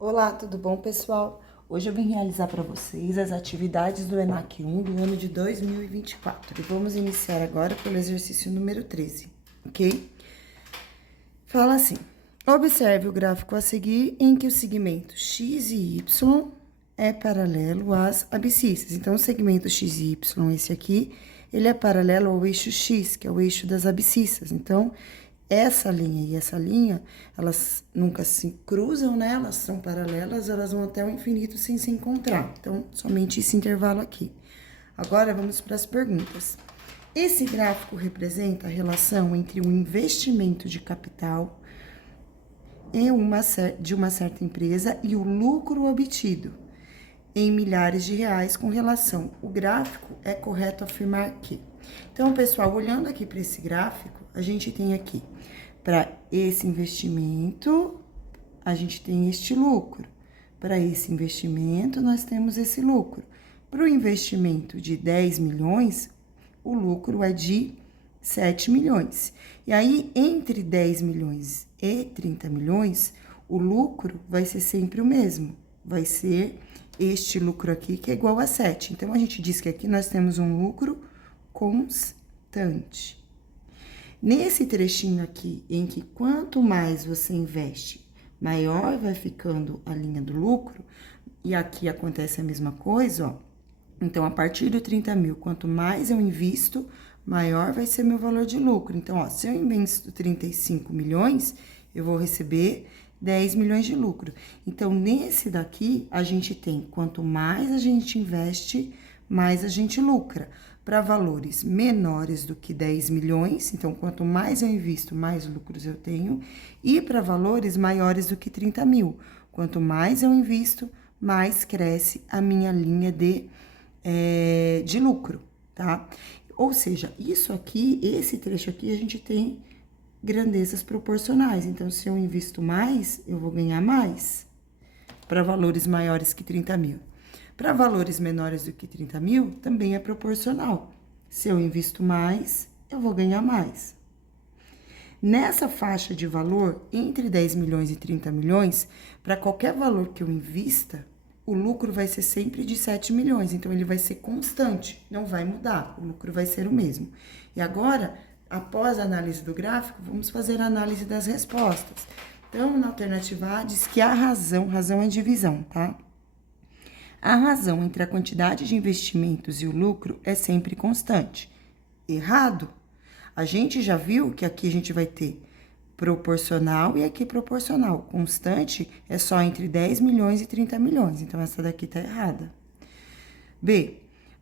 Olá, tudo bom, pessoal? Hoje eu vim realizar para vocês as atividades do ENAC 1 do ano de 2024. E vamos iniciar agora pelo exercício número 13, ok? Fala assim: observe o gráfico a seguir em que o segmento x e y é paralelo às abscissas. Então, o segmento x e y, esse aqui, ele é paralelo ao eixo x, que é o eixo das abscissas. Então, essa linha e essa linha, elas nunca se cruzam, né? Elas são paralelas, elas vão até o infinito sem se encontrar. Então, somente esse intervalo aqui. Agora, vamos para as perguntas. Esse gráfico representa a relação entre o investimento de capital de uma certa empresa e o lucro obtido em milhares de reais com relação. O gráfico é correto afirmar que. Então, pessoal, olhando aqui para esse gráfico, a gente tem aqui, para esse investimento, a gente tem este lucro. Para esse investimento, nós temos esse lucro. Para o investimento de 10 milhões, o lucro é de 7 milhões. E aí, entre 10 milhões e 30 milhões, o lucro vai ser sempre o mesmo. Vai ser este lucro aqui, que é igual a 7. Então, a gente diz que aqui nós temos um lucro constante. Nesse trechinho aqui, em que quanto mais você investe, maior vai ficando a linha do lucro, e aqui acontece a mesma coisa, ó. Então, a partir do 30 mil, quanto mais eu invisto, maior vai ser meu valor de lucro. Então, ó, se eu investo 35 milhões, eu vou receber 10 milhões de lucro. Então, nesse daqui, a gente tem, quanto mais a gente investe, mais a gente lucra. Para valores menores do que 10 milhões, então, quanto mais eu invisto, mais lucros eu tenho. E para valores maiores do que 30 mil, quanto mais eu invisto, mais cresce a minha linha de lucro, tá? Ou seja, isso aqui, esse trecho aqui, a gente tem grandezas proporcionais. Então, se eu invisto mais, eu vou ganhar mais para valores maiores que 30 mil. Para valores menores do que 30 mil, também é proporcional. Se eu invisto mais, eu vou ganhar mais. Nessa faixa de valor, entre 10 milhões e 30 milhões, para qualquer valor que eu invista, o lucro vai ser sempre de 7 milhões. Então, ele vai ser constante, não vai mudar. O lucro vai ser o mesmo. E agora, após a análise do gráfico, vamos fazer a análise das respostas. Então, na alternativa A, diz que a razão é divisão, tá? A razão entre a quantidade de investimentos e o lucro é sempre constante. Errado. A gente já viu que aqui a gente vai ter proporcional e aqui proporcional. Constante é só entre 10 milhões e 30 milhões. Então, essa daqui tá errada. B.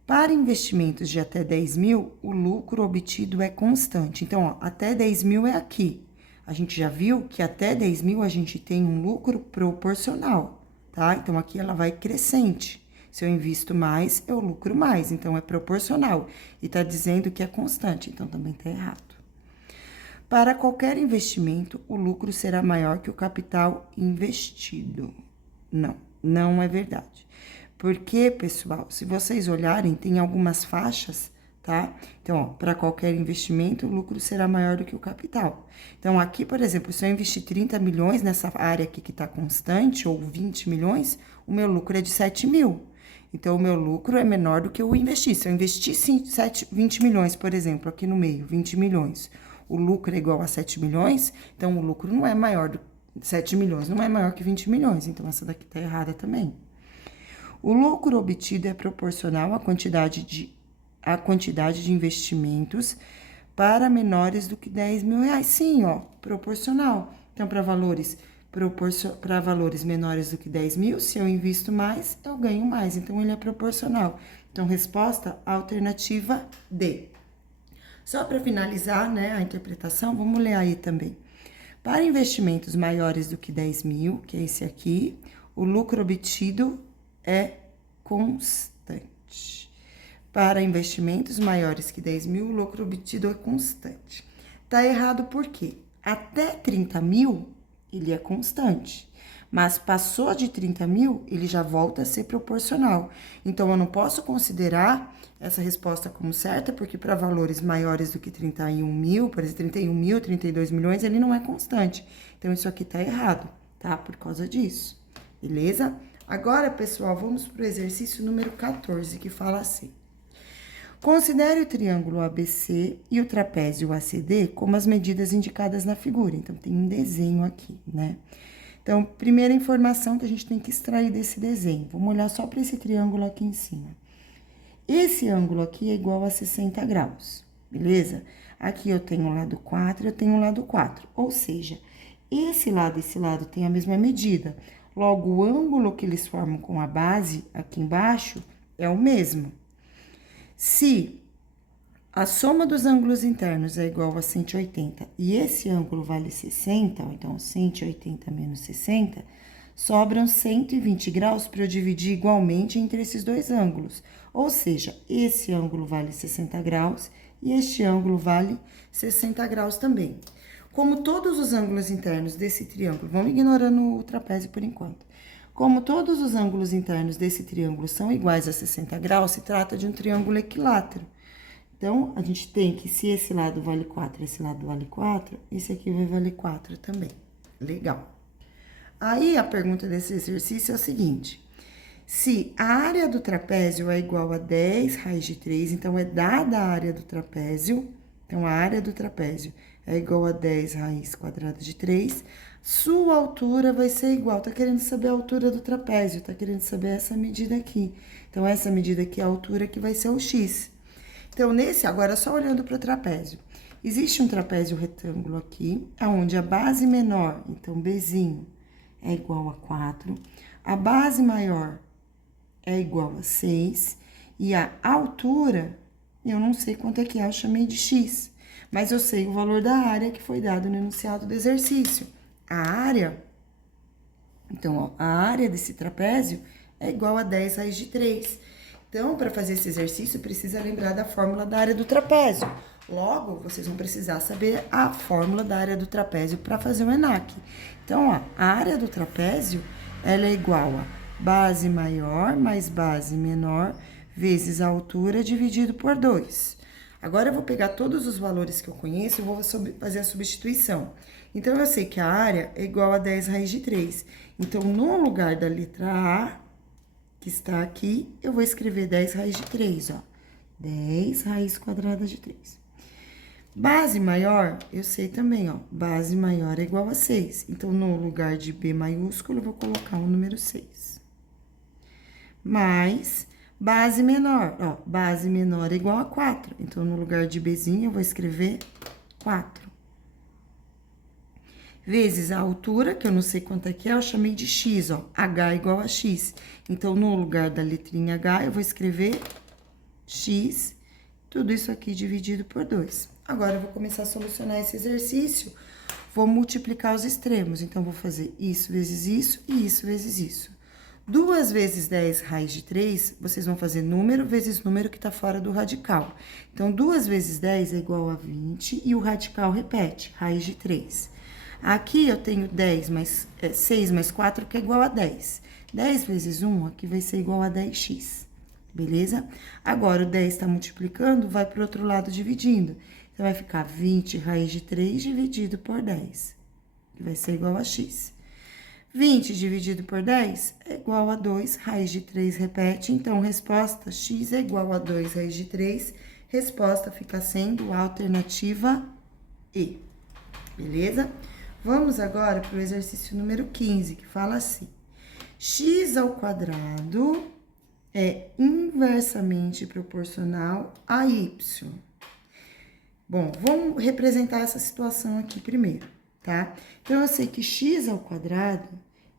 Para investimentos de até 10 mil, o lucro obtido é constante. Então, ó, até 10 mil é aqui. A gente já viu que até 10 mil a gente tem um lucro proporcional, tá? Então, aqui ela vai crescente. Se eu invisto mais, eu lucro mais. Então, é proporcional. E tá dizendo que é constante. Então, também tá errado. Para qualquer investimento, o lucro será maior que o capital investido. Não, não é verdade. Porque, pessoal, se vocês olharem, tem algumas faixas, tá? Então, ó, para qualquer investimento, o lucro será maior do que o capital. Então, aqui, por exemplo, se eu investir 30 milhões nessa área aqui que tá constante, ou 20 milhões, o meu lucro é de 7 mil. Então, o meu lucro é menor do que eu investi. Se eu investir 20 milhões, por exemplo, aqui no meio, 20 milhões, o lucro é igual a 7 milhões, então o lucro não é maior do 7 milhões, não é maior que 20 milhões. Então, essa daqui tá errada também. O lucro obtido é proporcional à quantidade de investimentos para menores do que 10 mil reais. Sim, ó, proporcional. Então, para valores menores do que 10 mil, se eu invisto mais, eu ganho mais. Então, ele é proporcional. Então, resposta alternativa D. Só para finalizar, né, a interpretação, vamos ler aí também. Para investimentos maiores do que 10 mil, que é esse aqui, o lucro obtido é constante. Para investimentos maiores que 10 mil, o lucro obtido é constante. Tá errado por quê? Até 30 mil, ele é constante. Mas passou de 30 mil, ele já volta a ser proporcional. Então, eu não posso considerar essa resposta como certa, porque para valores maiores do que 31 mil, por exemplo, 31 mil, 32 milhões, ele não é constante. Então, isso aqui tá errado, tá? Por causa disso. beleza? Agora, pessoal, vamos para o exercício número 14, que fala assim. Considere o triângulo ABC e o trapézio ACD como as medidas indicadas na figura. Então, tem um desenho aqui, né? Então, primeira informação que a gente tem que extrair desse desenho. Vamos olhar só para esse triângulo aqui em cima. Esse ângulo aqui é igual a 60 graus, beleza? Aqui eu tenho o lado 4, eu tenho o lado 4. Ou seja, esse lado e esse lado têm a mesma medida. Logo, o ângulo que eles formam com a base aqui embaixo é o mesmo. Se a soma dos ângulos internos é igual a 180 e esse ângulo vale 60, então 180 menos 60, sobram 120 graus para eu dividir igualmente entre esses dois ângulos. Ou seja, esse ângulo vale 60 graus e este ângulo vale 60 graus também. Como todos os ângulos internos desse triângulo, vamos ignorando o trapézio por enquanto. Como todos os ângulos internos desse triângulo são iguais a 60 graus, se trata de um triângulo equilátero. Então, a gente tem que, se esse lado vale 4, esse lado vale 4, esse aqui vai valer 4 também. Legal. Aí, a pergunta desse exercício é o seguinte. Se a área do trapézio é igual a 10 raiz de 3, então é dada a área do trapézio. Então, a área do trapézio é igual a 10 raiz quadrada de 3. Sua altura vai ser igual. Tá querendo saber a altura do trapézio, tá querendo saber essa medida aqui. Então, essa medida aqui é a altura que vai ser o x. Então, agora só olhando para o trapézio. Existe um trapézio retângulo aqui, onde a base menor, então Bzinho, é igual a 4. A base maior é igual a 6. E a altura, eu não sei quanto é que é, eu chamei de x. Mas eu sei o valor da área que foi dado no enunciado do exercício. A área, então, ó, a área desse trapézio é igual a 10 raiz de 3. Então, para fazer esse exercício, precisa lembrar da fórmula da área do trapézio. Logo, vocês vão precisar saber a fórmula da área do trapézio para fazer o ENAC. Então, ó, a área do trapézio, ela é igual a base maior mais base menor vezes a altura dividido por 2. Agora, eu vou pegar todos os valores que eu conheço e vou fazer a substituição. Então, eu sei que a área é igual a 10 raiz de 3. Então, no lugar da letra A, que está aqui, eu vou escrever 10 raiz de 3, ó. 10 raiz quadrada de 3. Base maior, eu sei também, ó. Base maior é igual a 6. Então, no lugar de B maiúsculo, eu vou colocar o número 6. Mais base menor, ó. Base menor é igual a 4. Então, no lugar de Bzinho, eu vou escrever 4. Vezes a altura, que eu não sei quanto é que é, eu chamei de x, ó. H igual a x. Então, no lugar da letrinha H, eu vou escrever x, tudo isso aqui dividido por 2. Agora, eu vou começar a solucionar esse exercício. Vou multiplicar os extremos. Então, vou fazer isso vezes isso e isso vezes isso. 2 vezes 10 raiz de 3, vocês vão fazer número vezes número que tá fora do radical. Então, 2 vezes 10 é igual a 20 e o radical repete, raiz de 3. Aqui eu tenho 6 mais 4, que é igual a 10. 10 vezes 1, aqui vai ser igual a 10x, beleza? Agora, o 10 está multiplicando, vai para o outro lado dividindo. Então, vai ficar 20 raiz de 3 dividido por 10, que vai ser igual a x. 20 dividido por 10 é igual a 2, raiz de 3 repete. Então, resposta, x é igual a 2 raiz de 3. Resposta fica sendo a alternativa E, beleza? Vamos agora para o exercício número 15, que fala assim. X ao quadrado é inversamente proporcional a y. Bom, vamos representar essa situação aqui primeiro, tá? Então, eu sei que x ao quadrado,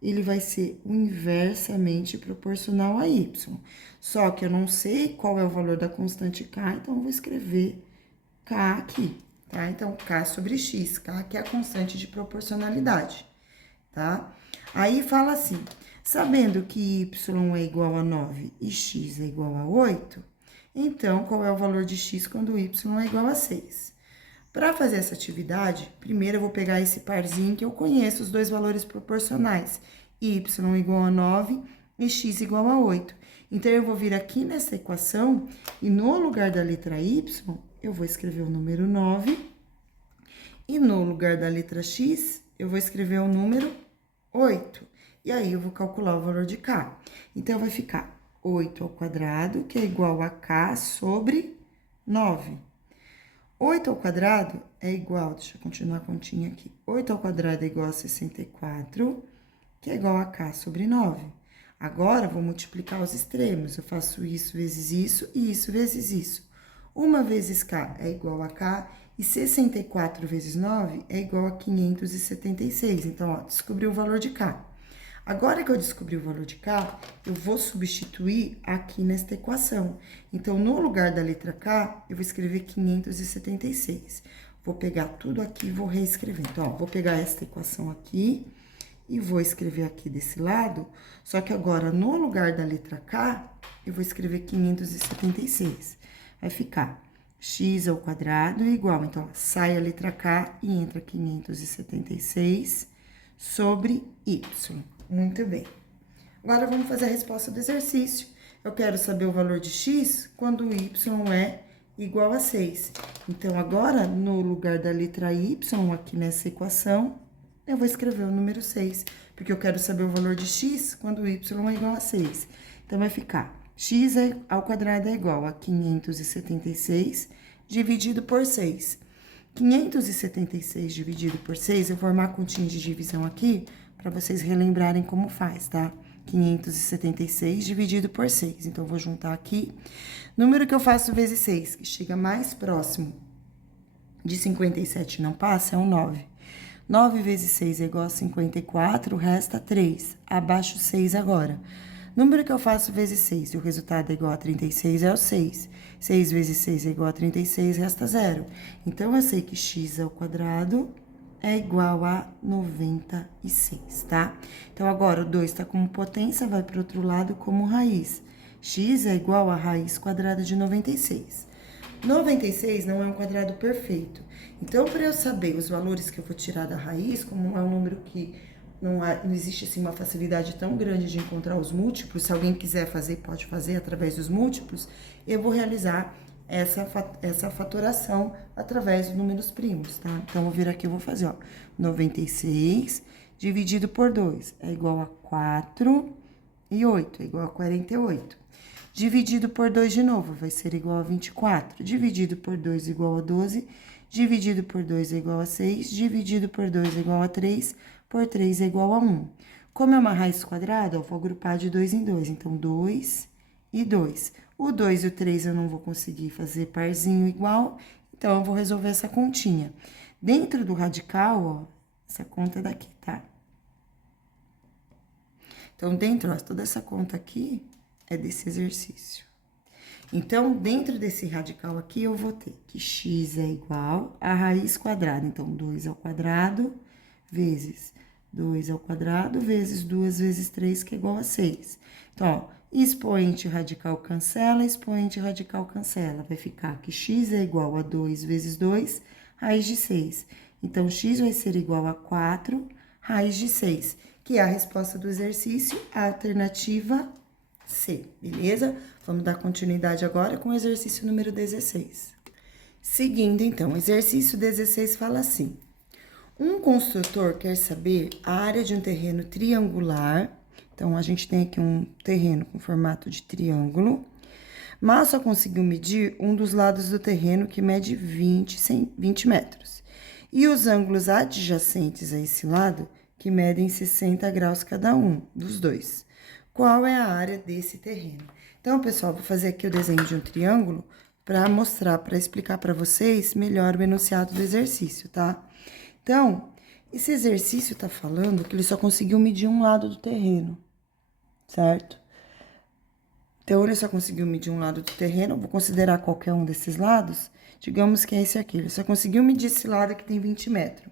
ele vai ser inversamente proporcional a y. Só que eu não sei qual é o valor da constante k, então eu vou escrever k aqui, tá? Então, k sobre x, k que é a constante de proporcionalidade, tá? Aí, fala assim, sabendo que y é igual a 9 e x é igual a 8, então, qual é o valor de x quando y é igual a 6? Para fazer essa atividade, primeiro eu vou pegar esse parzinho que eu conheço, os dois valores proporcionais, y igual a 9 e x igual a 8. Então, eu vou vir aqui nessa equação e no lugar da letra y, eu vou escrever o número 9 e no lugar da letra x, eu vou escrever o número 8. E aí, eu vou calcular o valor de K. Então, vai ficar 8 ao quadrado, que é igual a K sobre 9. 8 ao quadrado é igual, deixa eu continuar a continha aqui. 8 ao quadrado é igual a 64, que é igual a K sobre 9. Agora, vou multiplicar os extremos. Eu faço isso vezes isso e isso vezes isso. 1 vezes K é igual a K e 64 vezes 9 é igual a 576. Então, ó, descobri o valor de K. Agora que eu descobri o valor de K, eu vou substituir aqui nesta equação. Então, no lugar da letra K, eu vou escrever 576. Vou pegar tudo aqui e vou reescrever. Então, ó, vou pegar esta equação aqui e vou escrever aqui desse lado. Só que agora, no lugar da letra K, eu vou escrever 576. Vai ficar x ao quadrado igual. Então, ó, sai a letra K e entra 576 sobre y. Muito bem. Agora, vamos fazer a resposta do exercício. Eu quero saber o valor de x quando y é igual a 6. Então, agora, no lugar da letra y, aqui nessa equação, eu vou escrever o número 6, porque eu quero saber o valor de x quando y é igual a 6. Então, vai ficar x ao quadrado é igual a 576 dividido por 6. 576 dividido por 6, eu vou formar a continha de divisão aqui, para vocês relembrarem como faz, tá? 576 dividido por 6. Então, eu vou juntar aqui. Número que eu faço vezes 6, que chega mais próximo de 57 não passa, é um 9. 9 vezes 6 é igual a 54, resta 3. Abaixo 6 agora. Número que eu faço vezes 6 e o resultado é igual a 36 é o 6. 6 vezes 6 é igual a 36, resta 0. Então, eu sei que x ao quadrado é igual a 96, tá? Então, agora, o 2 tá como potência, vai para o outro lado como raiz. X é igual a raiz quadrada de 96. 96 não é um quadrado perfeito. Então, para eu saber os valores que eu vou tirar da raiz, como é um número que não existe, assim, uma facilidade tão grande de encontrar os múltiplos, se alguém quiser fazer, pode fazer através dos múltiplos, eu vou realizar essa fatoração através dos números primos, tá? Então, eu vou vir aqui, eu vou fazer, ó, 96 dividido por 2 é igual a 4 e 8, é igual a 48. Dividido por 2 de novo, vai ser igual a 24. Dividido por 2 igual a 12. Dividido por 2 é igual a 6. Dividido por 2 é igual a 3. Por 3 é igual a 1. Como é uma raiz quadrada, eu vou agrupar de 2 em 2. Então, 2 e 2. O 2 e o 3 eu não vou conseguir fazer parzinho igual, então eu vou resolver essa continha. Dentro do radical, ó, essa conta daqui, tá? Então, dentro, ó, toda essa conta aqui é desse exercício. Então, dentro desse radical aqui, eu vou ter que x é igual a raiz quadrada. Então, 2 ao quadrado vezes 2 ao quadrado vezes 2 vezes 3, que é igual a 6. Então, ó, expoente radical cancela, expoente radical cancela. Vai ficar que x é igual a 2 vezes 2, raiz de 6. Então, x vai ser igual a 4, raiz de 6, que é a resposta do exercício, a alternativa C, beleza? Vamos dar continuidade agora com o exercício número 16. Seguindo, então, o exercício 16 fala assim: um construtor quer saber a área de um terreno triangular. Então, a gente tem aqui um terreno com formato de triângulo, mas só conseguiu medir um dos lados do terreno, que mede 20 metros. E os ângulos adjacentes a esse lado, que medem 60 graus cada um dos dois. Qual é a área desse terreno? Então, pessoal, vou fazer aqui o desenho de um triângulo para mostrar, para explicar para vocês melhor o enunciado do exercício, tá? Então, esse exercício tá falando que ele só conseguiu medir um lado do terreno, certo? Então, ele só conseguiu medir um lado do terreno, eu vou considerar qualquer um desses lados, digamos que é esse aqui, ele só conseguiu medir esse lado que tem 20 metros.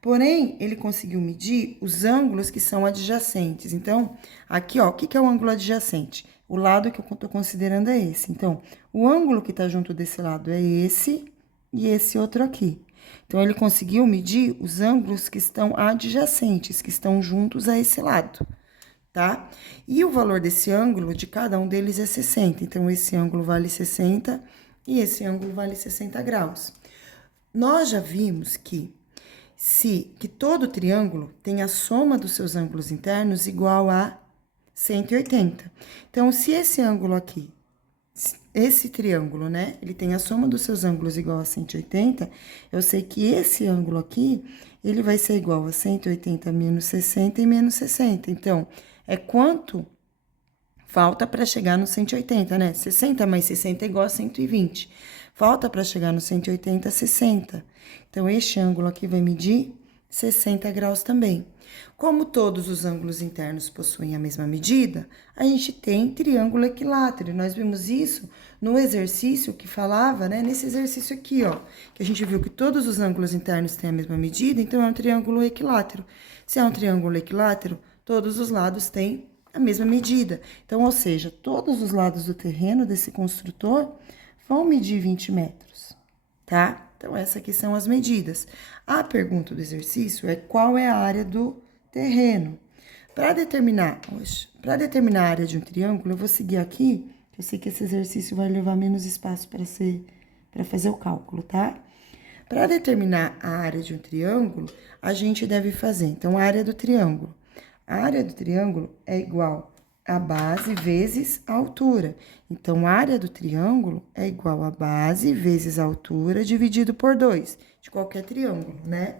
Porém, ele conseguiu medir os ângulos que são adjacentes. Então, aqui, ó, o que é o ângulo adjacente? O lado que eu tô considerando é esse. Então, o ângulo que tá junto desse lado é esse e esse outro aqui. Então, ele conseguiu medir os ângulos que estão adjacentes, que estão juntos a esse lado, tá? E o valor desse ângulo, de cada um deles, é 60. Então, esse ângulo vale 60 e esse ângulo vale 60 graus. Nós já vimos que que todo triângulo tem a soma dos seus ângulos internos igual a 180. Então, se esse ângulo aqui, esse triângulo, né, ele tem a soma dos seus ângulos igual a 180, eu sei que esse ângulo aqui, ele vai ser igual a 180 menos 60 e menos 60. Então, é quanto falta para chegar no 180, né? 60 mais 60 é igual a 120. Falta para chegar no 180, 60. Então, este ângulo aqui vai medir 60 graus também. Como todos os ângulos internos possuem a mesma medida, a gente tem triângulo equilátero. Nós vimos isso no exercício que falava, né? Nesse exercício aqui, ó, que a gente viu que todos os ângulos internos têm a mesma medida, então é um triângulo equilátero. Se é um triângulo equilátero, todos os lados têm a mesma medida. Então, ou seja, todos os lados do terreno desse construtor vão medir 20 metros, tá? Então, essas aqui são as medidas. A pergunta do exercício é qual é a área do terreno. Para determinar a área de um triângulo, eu vou seguir aqui, eu sei que esse exercício vai levar menos espaço para fazer o cálculo, tá? Para determinar a área de um triângulo, a gente deve fazer, então, a área do triângulo. A área do triângulo é igual a base vezes a altura. Então, a área do triângulo é igual a base vezes a altura dividido por 2, de qualquer triângulo, né?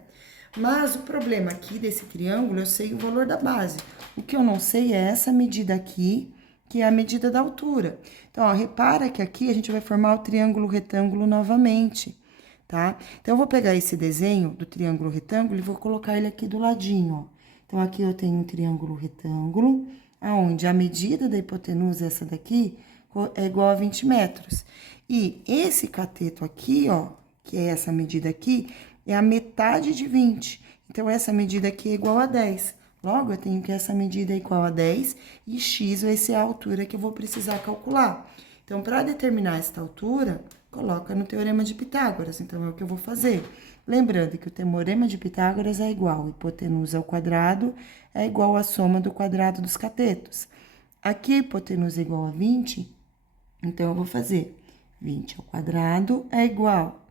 Mas o problema aqui desse triângulo, eu sei o valor da base. O que eu não sei é essa medida aqui, que é a medida da altura. Então, ó, repara que aqui a gente vai formar o triângulo retângulo novamente, tá? Então, eu vou pegar esse desenho do triângulo retângulo e vou colocar ele aqui do ladinho, ó. Então, aqui eu tenho um triângulo retângulo, aonde a medida da hipotenusa, essa daqui, é igual a 20 metros. E esse cateto aqui, ó, que é essa medida aqui, é a metade de 20. Então, essa medida aqui é igual a 10. Logo, eu tenho que essa medida é igual a 10 e x vai ser a altura que eu vou precisar calcular. Então, para determinar esta altura, coloca no teorema de Pitágoras. Então, é o que eu vou fazer. Lembrando que o teorema de Pitágoras é igual, hipotenusa ao quadrado é igual à soma do quadrado dos catetos. Aqui, a hipotenusa é igual a 20, então, eu vou fazer 20 ao quadrado é igual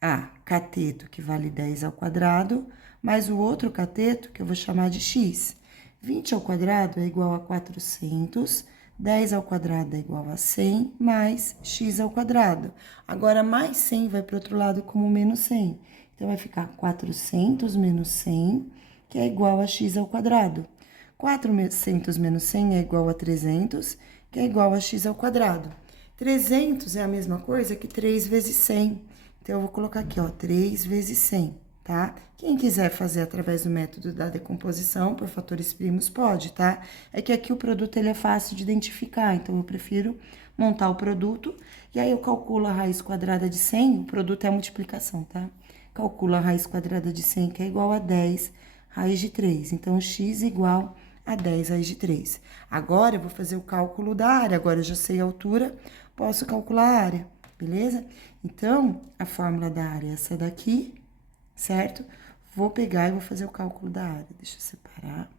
a cateto, que vale 10 ao quadrado, mais o outro cateto, que eu vou chamar de x. 20 ao quadrado é igual a 400, 10 ao quadrado é igual a 100, mais x ao quadrado. Agora, mais 100 vai para o outro lado como menos 100. Então, vai ficar 400 menos 100, que é igual a x ao quadrado. 400 menos 100 é igual a 300, que é igual a x ao quadrado. 300 é a mesma coisa que 3 vezes 100. Então, eu vou colocar aqui, ó, 3 vezes 100, tá? Quem quiser fazer através do método da decomposição por fatores primos, pode, tá? É que aqui o produto, ele é fácil de identificar, então, eu prefiro montar o produto, e aí eu calculo a raiz quadrada de 100, o produto é a multiplicação, tá? Calculo a raiz quadrada de 100, que é igual a 10 raiz de 3. Então, x igual a 10 raiz de 3. Agora, eu vou fazer o cálculo da área. Agora, eu já sei a altura, posso calcular a área, beleza? Então, a fórmula da área é essa daqui, certo? Vou pegar e vou fazer o cálculo da área. Deixa eu separar,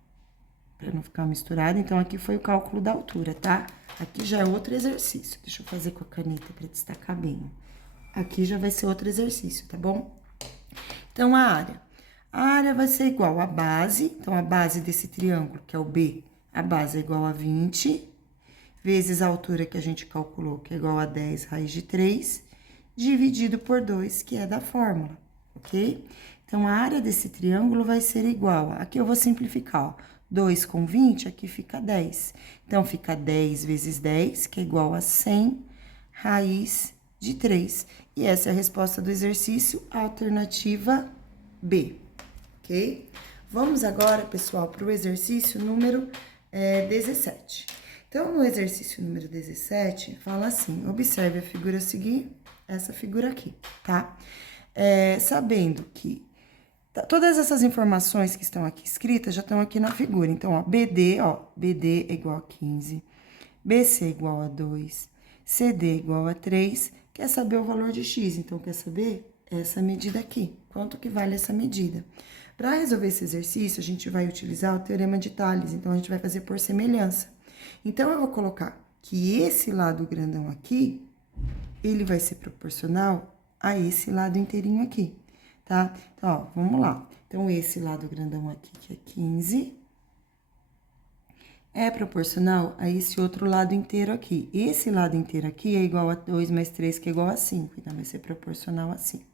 para não ficar misturado. Então, aqui foi o cálculo da altura, tá? Aqui já é outro exercício. Deixa eu fazer com a caneta para destacar bem. Aqui já vai ser outro exercício, tá bom? Então, a área. A área vai ser igual à base. Então, a base desse triângulo, que é o B, a base é igual a 20, vezes a altura que a gente calculou, que é igual a 10 raiz de 3, dividido por 2, que é da fórmula, ok? Então, a área desse triângulo vai ser igual a... Aqui eu vou simplificar, ó. 2 com 20, aqui fica 10. Então, fica 10 vezes 10, que é igual a 100 raiz de 3. E essa é a resposta do exercício, alternativa B, ok? Vamos agora, pessoal, para o exercício número 17. Então, no exercício número 17, fala assim, observe a figura a seguir, essa figura aqui, tá? Sabendo que todas essas informações que estão aqui escritas já estão aqui na figura. Então, ó, BD é igual a 15, BC é igual a 2, CD é igual a 3, quer saber o valor de x, então quer saber essa medida aqui, quanto que vale essa medida. Para resolver esse exercício, a gente vai utilizar o teorema de Tales, então a gente vai fazer por semelhança. Então, eu vou colocar que esse lado grandão aqui, ele vai ser proporcional a esse lado inteirinho aqui. tá? Então, ó, vamos lá. Então, esse lado grandão aqui, que é 15, é proporcional a esse outro lado inteiro aqui. Esse lado inteiro aqui é igual a 2 mais 3, que é igual a 5. Então, vai ser proporcional a 5.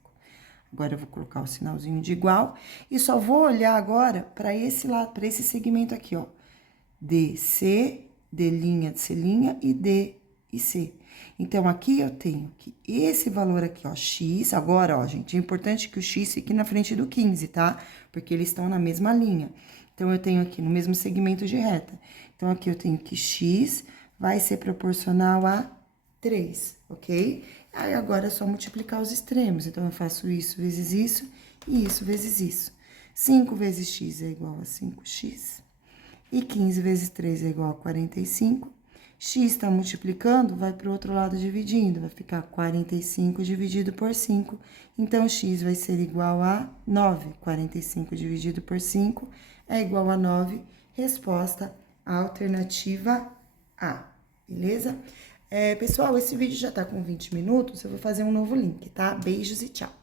Agora, eu vou colocar o sinalzinho de igual. E só vou olhar agora para esse lado, para esse segmento aqui, ó. DC, D', C' e D e C. Então, aqui eu tenho que esse valor aqui, ó, x, agora, ó, gente, é importante que o x fique na frente do 15, tá? Porque eles estão na mesma linha. Então, eu tenho aqui no mesmo segmento de reta. Então, aqui eu tenho que x vai ser proporcional a 3, ok? Aí, agora é só multiplicar os extremos. Então, eu faço isso vezes isso e isso vezes isso. 5 vezes x é igual a 5x. E 15 vezes 3 é igual a 45. X está multiplicando, vai para o outro lado dividindo. Vai ficar 45 dividido por 5. Então, x vai ser igual a 9. 45 dividido por 5 é igual a 9. Resposta alternativa A. Beleza? Pessoal, esse vídeo já tá com 20 minutos. Eu vou fazer um novo link, tá? Beijos e tchau.